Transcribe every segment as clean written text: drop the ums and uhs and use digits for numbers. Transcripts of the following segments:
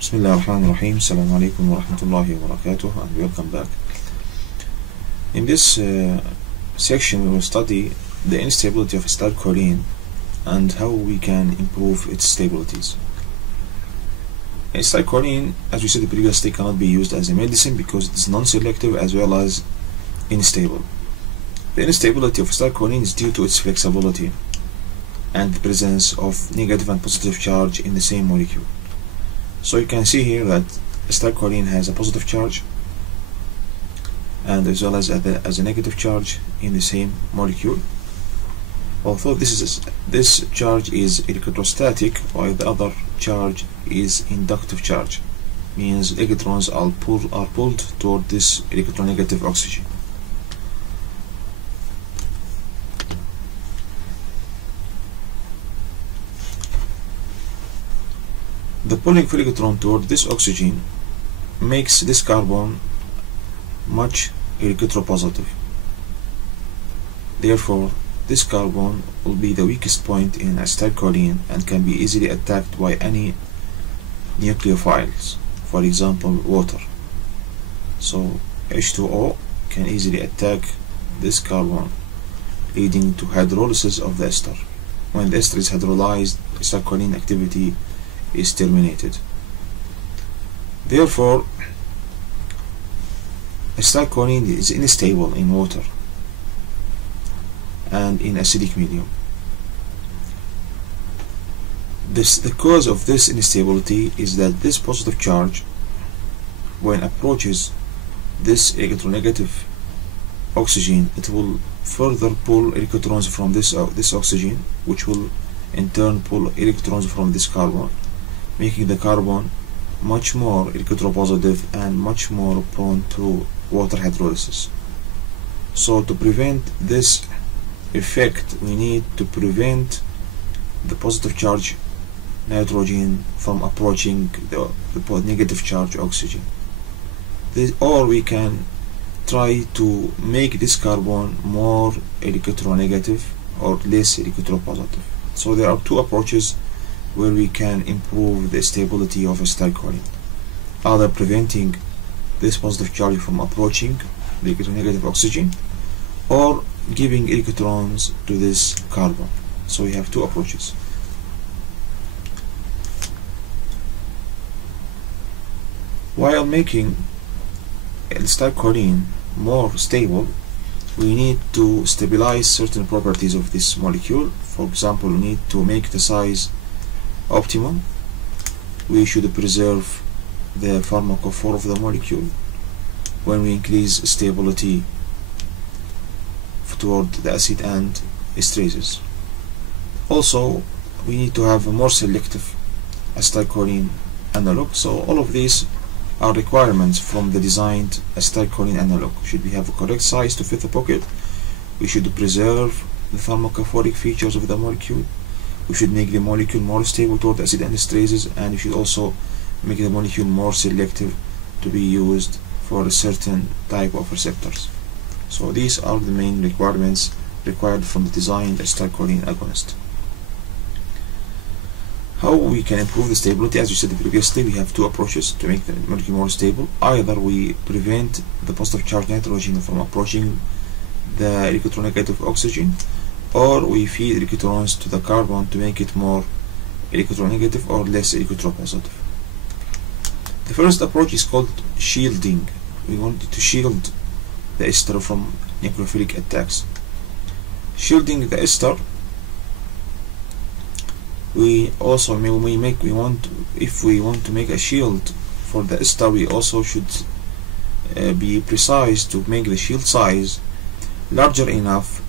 Bismillah ar-Rahman ar-Rahim. Assalamu alaikum wa rahmatullahi wa barakatuh, and welcome back. In this section we will study the instability of acetylcholine and how we can improve its stabilities. Acetylcholine, as we said previously, cannot be used as a medicine because it is non-selective as well as unstable. The instability of acetylcholine is due to its flexibility and the presence of negative and positive charge in the same molecule. So you can see here that acetylcholine has a positive charge and as well as a negative charge in the same molecule. Although this charge is electrostatic, while the other charge is inductive charge, means electrons are pulled toward this electronegative oxygen. The pulling of electron toward this oxygen makes this carbon much electropositive. Therefore, this carbon will be the weakest point in acetylcholine and can be easily attacked by any nucleophiles, for example water. So H2O can easily attack this carbon, leading to hydrolysis of the ester. When the ester is hydrolyzed, acetylcholine activity is terminated. Therefore, acetylcholine is unstable in water and in acidic medium. The cause of this instability is that this positive charge, when approaches this electronegative oxygen, it will further pull electrons from this oxygen, which will in turn pull electrons from this carbon, making the carbon much more electropositive and much more prone to water hydrolysis. So to prevent this effect, we need to prevent the positive charge nitrogen from approaching the negative charge oxygen. Or we can try to make this carbon more electronegative or less electropositive. So there are two approaches where we can improve the stability of acetylcholine, either preventing this positive charge from approaching the electronegative oxygen or giving electrons to this carbon. So we have two approaches. While making acetylcholine more stable, we need to stabilize certain properties of this molecule. For example, we need to make the size optimum. We should preserve the pharmacophore of the molecule when we increase stability toward the acid and esterases. Also, we need to have a more selective acetylcholine analog. So all of these are requirements from the designed acetylcholine analog. Should we have a correct size to fit the pocket? We should preserve the pharmacophoric features of the molecule. We should make the molecule more stable toward acid and esterases, and we should also make the molecule more selective to be used for a certain type of receptors. So these are the main requirements required from the designed acetylcholine agonist. How we can improve the stability? As we said previously, we have two approaches to make the molecule more stable. Either we prevent the positive charge nitrogen from approaching the electronegative oxygen, or we feed electrons to the carbon to make it more electronegative or less electropositive. The first approach is called shielding. We want to shield the ester from nucleophilic attacks. Shielding the ester, if we want to make a shield for the ester, we also should be precise to make the shield size larger enough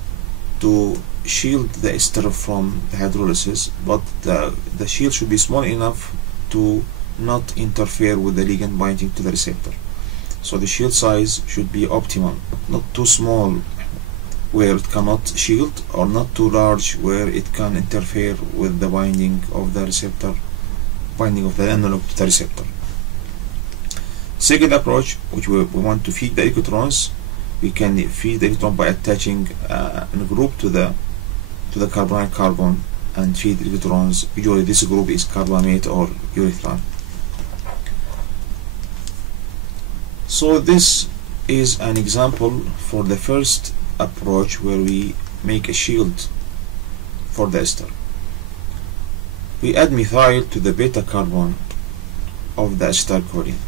to shield the ester from the hydrolysis, but the shield should be small enough to not interfere with the ligand binding to the receptor. So the shield size should be optimum, not too small where it cannot shield, or not too large where it can interfere with the binding of the receptor, binding of the analog to the receptor. Second approach, which we want to feed the electrons, we can feed the electron by attaching a group to the carbonyl carbon and feed electrons. Usually this group is carbamate or urethane. So this is an example for the first approach where we make a shield for the ester. We add methyl to the beta carbon of the acetylcholine.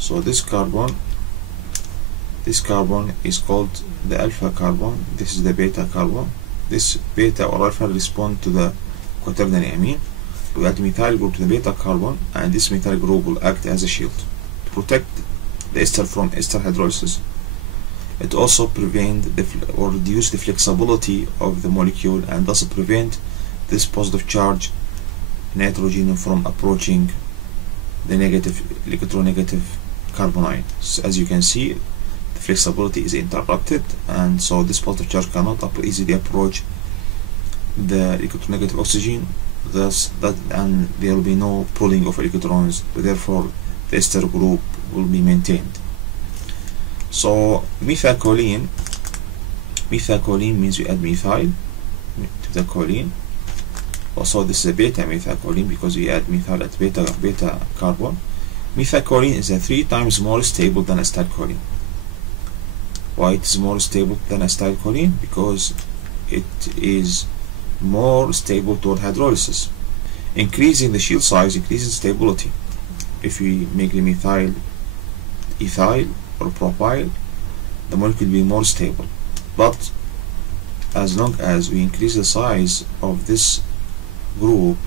So this carbon is called the alpha carbon, this is the beta carbon. This beta or alpha respond to the quaternary amine. We add methyl group to the beta carbon, and this methyl group will act as a shield to protect the ester from ester hydrolysis. It also prevent or reduce the flexibility of the molecule, and thus prevent this positive charge nitrogen from approaching the negative electronegative carbonyl. So as you can see, the flexibility is interrupted, and so this positive charge cannot easily approach the electronegative oxygen. Thus, and there will be no pulling of electrons. Therefore, the ester group will be maintained. So methylcholine means we add methyl to the choline. Also, this is a beta methylcholine because we add methyl at beta carbon. Methylcholine is 3 times more stable than acetylcholine. Why it is more stable than acetylcholine? Because it is more stable toward hydrolysis. Increasing the shield size increases stability. If we make the methyl ethyl or propyl, the molecule will be more stable. But as long as we increase the size of this group,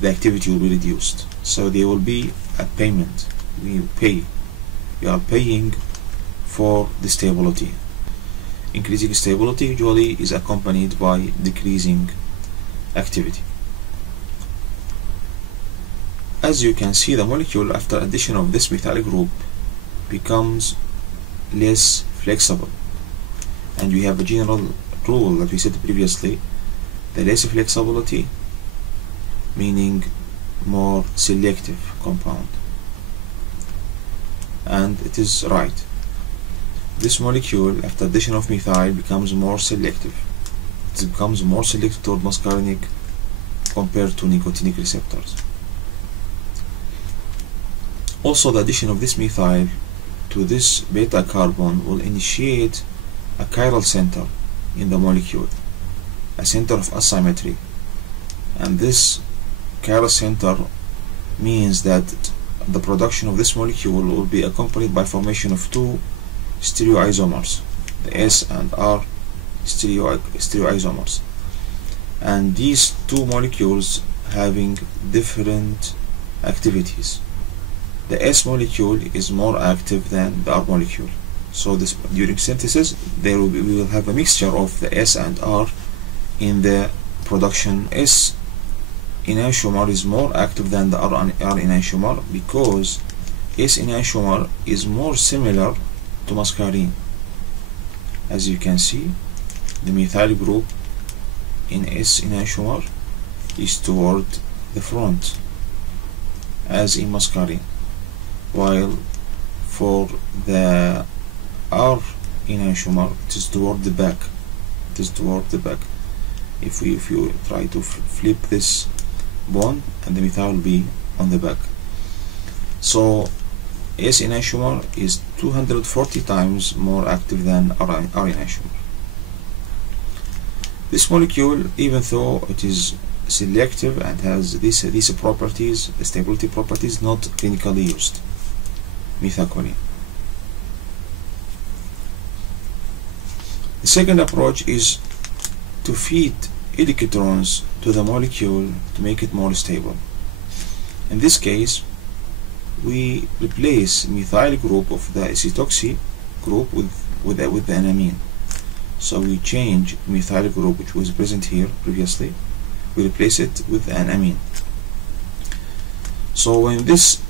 the activity will be reduced. So there will be a payment. We are paying for the stability. Increasing stability usually is accompanied by decreasing activity. As you can see, the molecule after addition of this methyl group becomes less flexible, and we have a general rule that we said previously: the less flexibility meaning more selective compound. And it is right. This molecule after addition of methyl becomes more selective. It becomes more selective toward muscarinic compared to nicotinic receptors. Also, the addition of this methyl to this beta carbon will initiate a chiral center in the molecule, a center of asymmetry, and this chiral center means that the production of this molecule will be accompanied by formation of 2 stereoisomers, the S and R stereoisomers, and these 2 molecules having different activities. The S molecule is more active than the R molecule, so during synthesis we will have a mixture of the S and R in the production. S enantiomer is more active than the R enantiomer because S enantiomer is more similar to muscarine. As you can see, the methyl group in S enantiomer is toward the front as in muscarine, while for the R enantiomer it is toward the back. If you try to flip this bond, and the methyl will be on the back. So S enantiomer is 240 times more active than R enantiomer. This molecule, even though it is selective and has these properties, the stability properties, not clinically used. Methylcholine. The second approach is to feed electrons to the molecule to make it more stable. In this case, we replace methyl group of the acetoxy group with an amine. So we change methyl group, which was present here previously, we replace it with an amine. So when this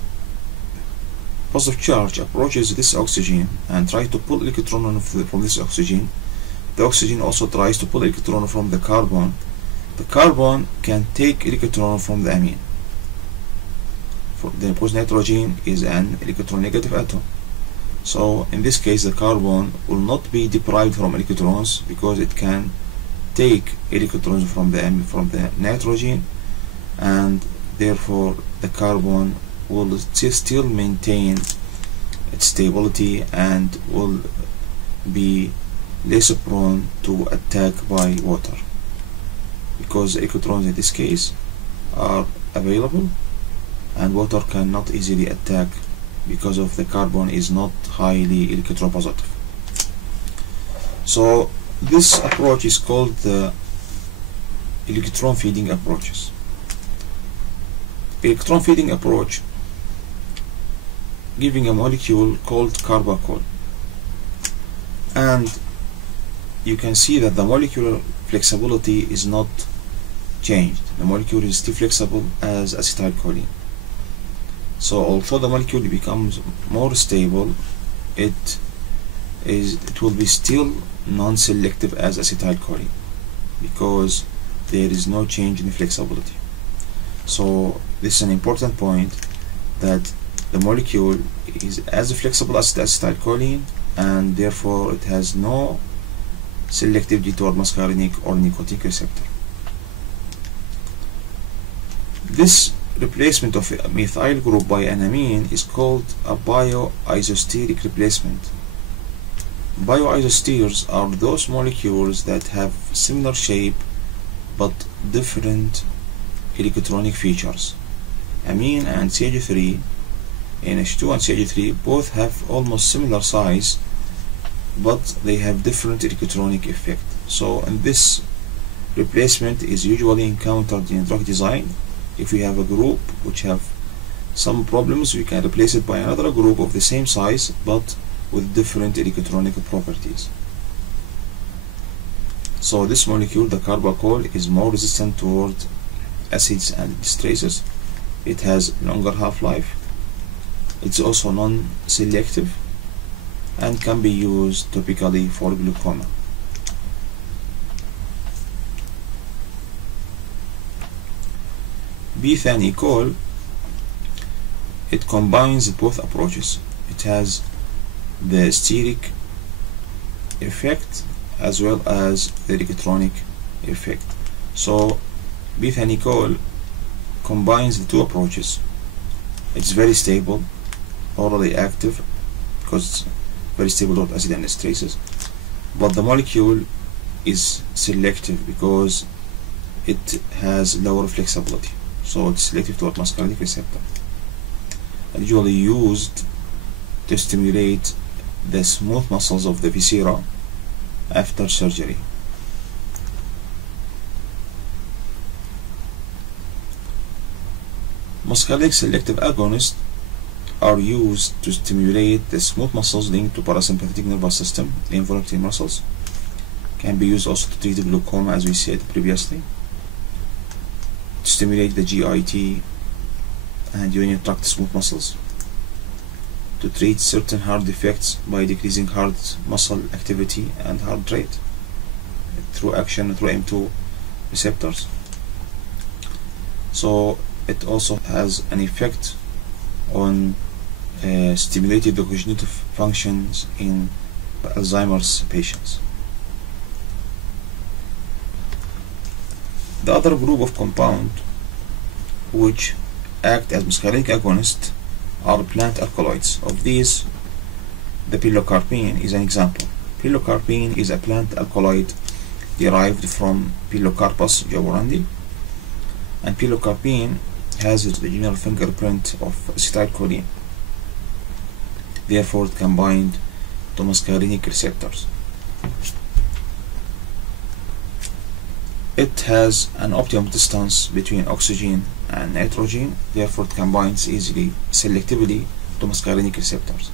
positive charge approaches this oxygen and tries to pull electron from this oxygen, the oxygen also tries to pull electron from the carbon. The carbon can take electron from the amine. Because nitrogen is an electronegative atom. So in this case, the carbon will not be deprived from electrons because it can take electrons from the nitrogen, and therefore the carbon will still maintain its stability and will be less prone to attack by water, because electrons in this case are available and water cannot easily attack because of the carbon is not highly electropositive. So this approach is called the electron feeding approaches. Electron feeding approach giving a molecule called carbachol, and you can see that the molecular flexibility is not changed. The molecule is still flexible as acetylcholine. So although the molecule becomes more stable, it will be still non-selective as acetylcholine because there is no change in the flexibility. So this is an important point, that the molecule is as flexible as the acetylcholine, and therefore it has no selectivity toward muscarinic or nicotinic receptor. This replacement of a methyl group by an amine is called a bioisosteric replacement. Bioisosters are those molecules that have similar shape but different electronic features. Amine and CH3, NH2 and CH3 both have almost similar size, but they have different electronic effect. So in this replacement is usually encountered in drug design. If we have a group which have some problems, we can replace it by another group of the same size but with different electronic properties. So this molecule, the carbachol, is more resistant toward acids and esterases. It has longer half-life. It's also non-selective and can be used topically for glaucoma. Methanecol, it combines both approaches. It has the steric effect as well as the electronic effect. So methanecol combines the two approaches. It's very stable, orally active because it's very stable toward acid and esterases, but the molecule is selective because it has lower flexibility, so it's selective toward muscarinic receptor, and usually used to stimulate the smooth muscles of the viscera after surgery. Muscarinic selective agonists are used to stimulate the smooth muscles linked to parasympathetic nervous system, the involuntary muscles. Can be used also to treat glaucoma, as we said previously, to stimulate the GIT and urinary tract smooth muscles, to treat certain heart defects by decreasing heart muscle activity and heart rate through action through M2 receptors. So it also has an effect on stimulating the cognitive functions in Alzheimer's patients. The other group of compound which act as muscarinic agonists are plant alkaloids. Of these, the pilocarpine is an example. Pilocarpine is a plant alkaloid derived from Pilocarpus jaworandi, and pilocarpine has its original fingerprint of acetylcholine. Therefore, it can bind to muscarinic receptors. It has an optimum distance between oxygen and nitrogen, therefore it combines easily selectively to muscarinic receptors.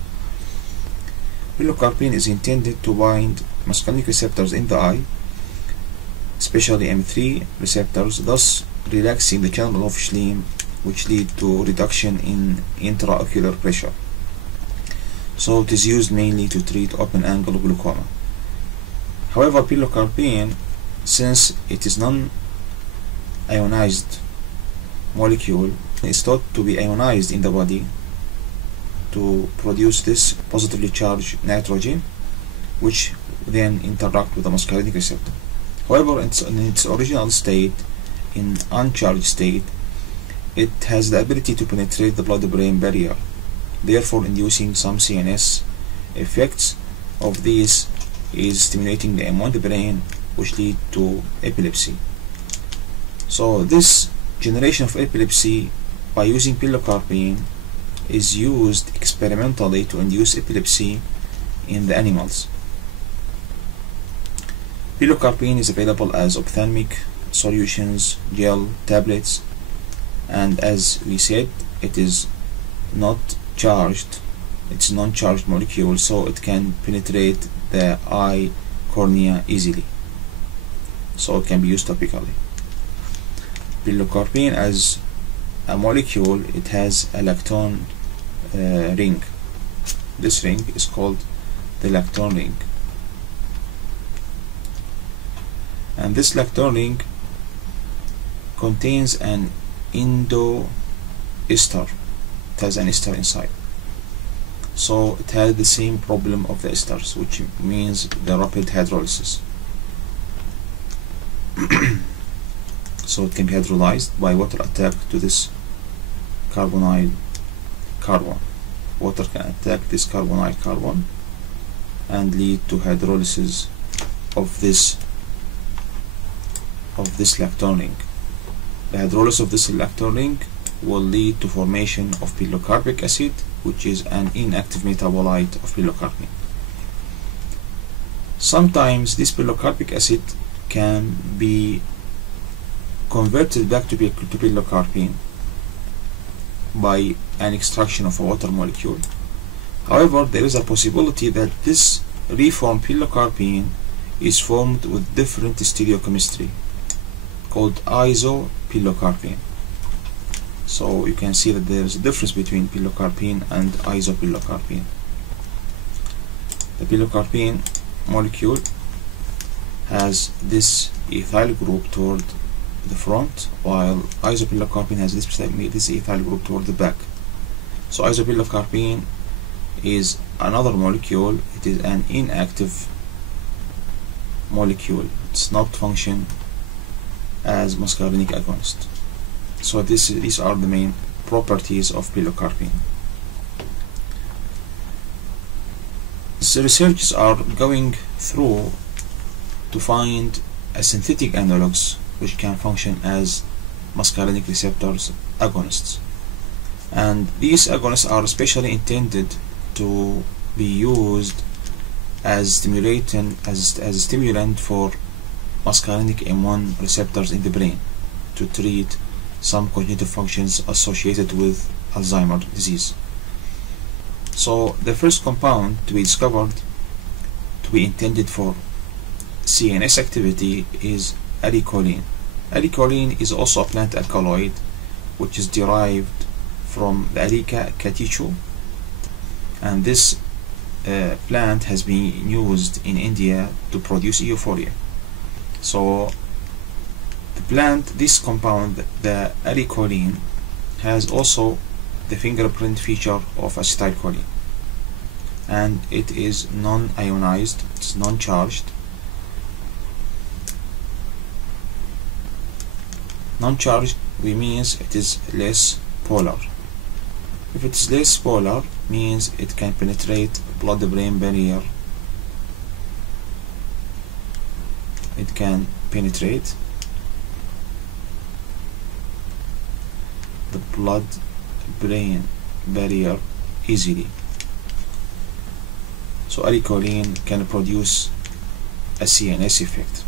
Pilocarpine is intended to bind muscarinic receptors in the eye, especially M3 receptors, thus relaxing the channel of Schlemm, which lead to reduction in intraocular pressure. So it is used mainly to treat open-angle glaucoma. However, pilocarpine, since it is non-ionized molecule, is thought to be ionized in the body to produce this positively charged nitrogen, which then interact with the muscarinic receptor. However, in its original state, in uncharged state, it has the ability to penetrate the blood-brain barrier, therefore inducing some CNS effects. Of these is stimulating the M1 brain, which lead to epilepsy. So this generation of epilepsy by using pilocarpine is used experimentally to induce epilepsy in the animals. Pilocarpine is available as ophthalmic solutions, gel, tablets, and as we said, it is not charged. It's a non-charged molecule, so it can penetrate the eye cornea easily, so it can be used topically. Pilocarpine as a molecule, it has a lactone ring. This ring is called the lactone ring, and this lactone ring contains an endo ester. It has an ester inside, so it has the same problem of the esters, which means the rapid hydrolysis. So it can be hydrolyzed by water attack to this carbonyl carbon. Water can attack this carbonyl carbon and lead to hydrolysis of this lactone ring. The hydrolysis of this lactone ring will lead to formation of pilocarpic acid, which is an inactive metabolite of pilocarpine. Sometimes this pilocarpic acid can be converted back to pilocarpine by an extraction of a water molecule. However, there is a possibility that this reformed pilocarpine is formed with different stereochemistry called isopilocarpine. So you can see that there is a difference between pilocarpine and isopilocarpine. The pilocarpine molecule has this ethyl group toward the front, while isopilocarpine has this ethyl group toward the back. So isopilocarpine is another molecule. It is an inactive molecule. It's not function as muscarinic agonist. So these are the main properties of pilocarpine. The researchers are going through to find a synthetic analogues which can function as muscarinic receptors agonists, and these agonists are especially intended to be used as stimulant for muscarinic M1 receptors in the brain to treat some cognitive functions associated with Alzheimer's disease. So the first compound to be discovered to be intended for CNS activity is acetylcholine. Acetylcholine is also a plant alkaloid which is derived from the Areca catechu, and this plant has been used in India to produce euphoria. So the plant, this compound, the acetylcholine, has also the fingerprint feature of acetylcholine, and it is non-ionized, it's non-charged. Non-charged means it is less polar. If it is less polar, means it can penetrate blood-brain barrier. It can penetrate the blood-brain barrier easily. So acetylcholine can produce a CNS effect.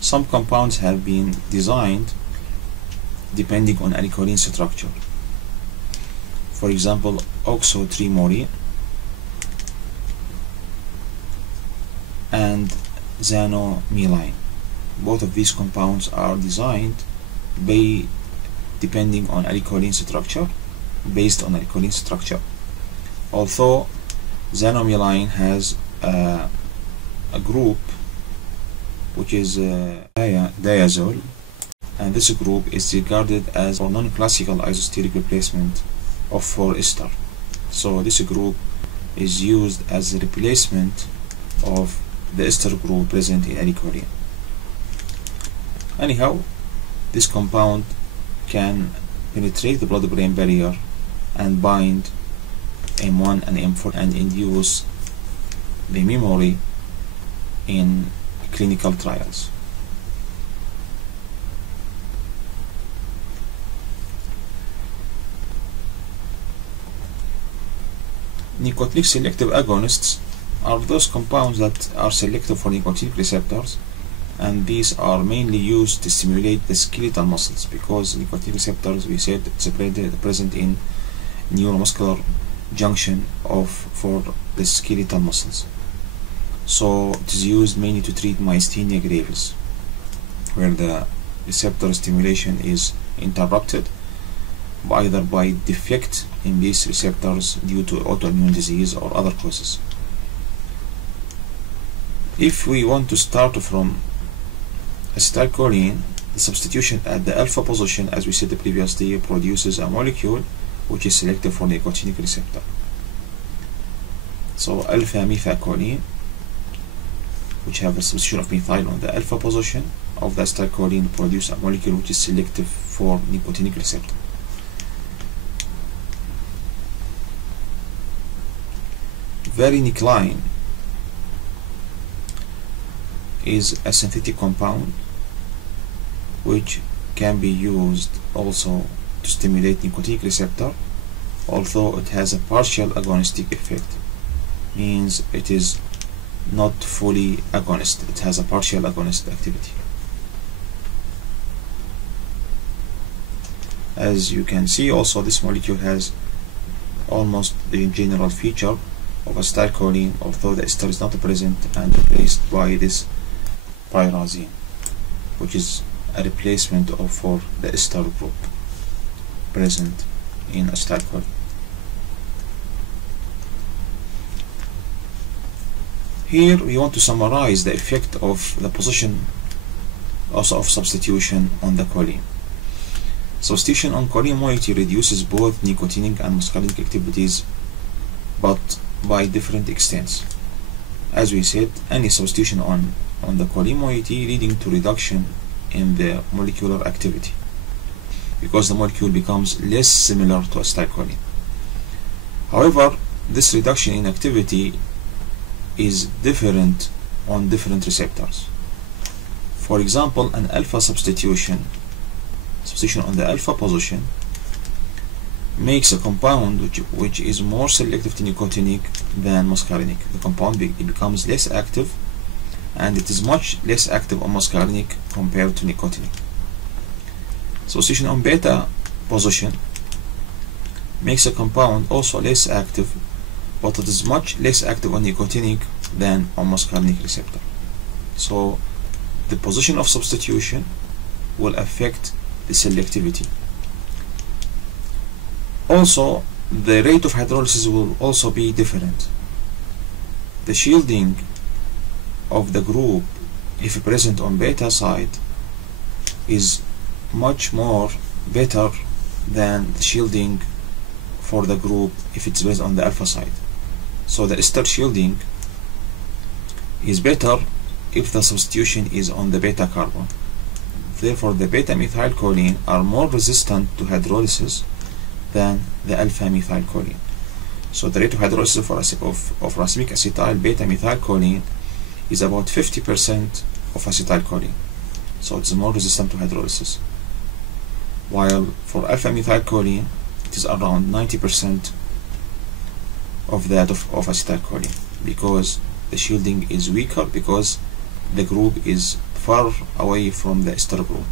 Some compounds have been designed depending on acetylcholine structure. For example, oxotrimoline and xanomeline. Both of these compounds are designed depending on acetylcholine structure, based on acetylcholine structure. Although xanomeline has a group which is diazole, and this group is regarded as a non-classical isosteric replacement of 4-ester. So this group is used as a replacement of the ester group present in acetylcholine. Anyhow, this compound can penetrate the blood-brain barrier and bind M1 and M4 and induce the memory in clinical trials. Nicotinic selective agonists are those compounds that are selective for nicotinic receptors, and these are mainly used to stimulate the skeletal muscles, because nicotinic receptors, we said, it's present in neuromuscular junction for the skeletal muscles. So it is used mainly to treat myasthenia gravis, where the receptor stimulation is interrupted either by defect in these receptors due to autoimmune disease or other causes. If we want to start from acetylcholine, the substitution at the alpha position, as we said previously, produces a molecule which is selective for nicotinic receptor. So alpha methylcholine, which have a substitution of methyl on the alpha position of the acetylcholine, produce a molecule which is selective for nicotinic receptor. Varenicline is a synthetic compound which can be used also to stimulate nicotinic receptor, although it has a partial agonistic effect, means it is not fully agonist, it has a partial agonist activity. As you can see, also this molecule has almost the general feature of acetylcholine, although the ester is not present and replaced by this pyrazine, which is a replacement for the ester group present in acetylcholine. Here we want to summarize the effect of the position also of substitution on the choline. Substitution on choline moiety reduces both nicotinic and muscarinic activities, but by different extents. As we said, any substitution on the choline moiety leading to reduction in the molecular activity, because the molecule becomes less similar to acetylcholine. However, this reduction in activity is different on different receptors. For example, an alpha substitution on the alpha position makes a compound which is more selective to nicotinic than muscarinic. The compound becomes less active, and it is much less active on muscarinic compared to nicotinic. Substitution on beta position makes a compound also less active, but it is much less active on nicotinic than on muscarinic receptor. So the position of substitution will affect the selectivity. Also, the rate of hydrolysis will also be different. The shielding of the group, if present on beta side, is much more better than the shielding for the group if it's based on the alpha side. So the ester shielding is better if the substitution is on the beta carbon. Therefore, the beta methylcholine are more resistant to hydrolysis than the alpha methylcholine. So the rate of hydrolysis of racemic acetyl beta methylcholine is about 50% of acetylcholine. So it's more resistant to hydrolysis. While for alpha methylcholine, it is around 90% of that of acetylcholine, because the shielding is weaker, because the group is far away from the ester group.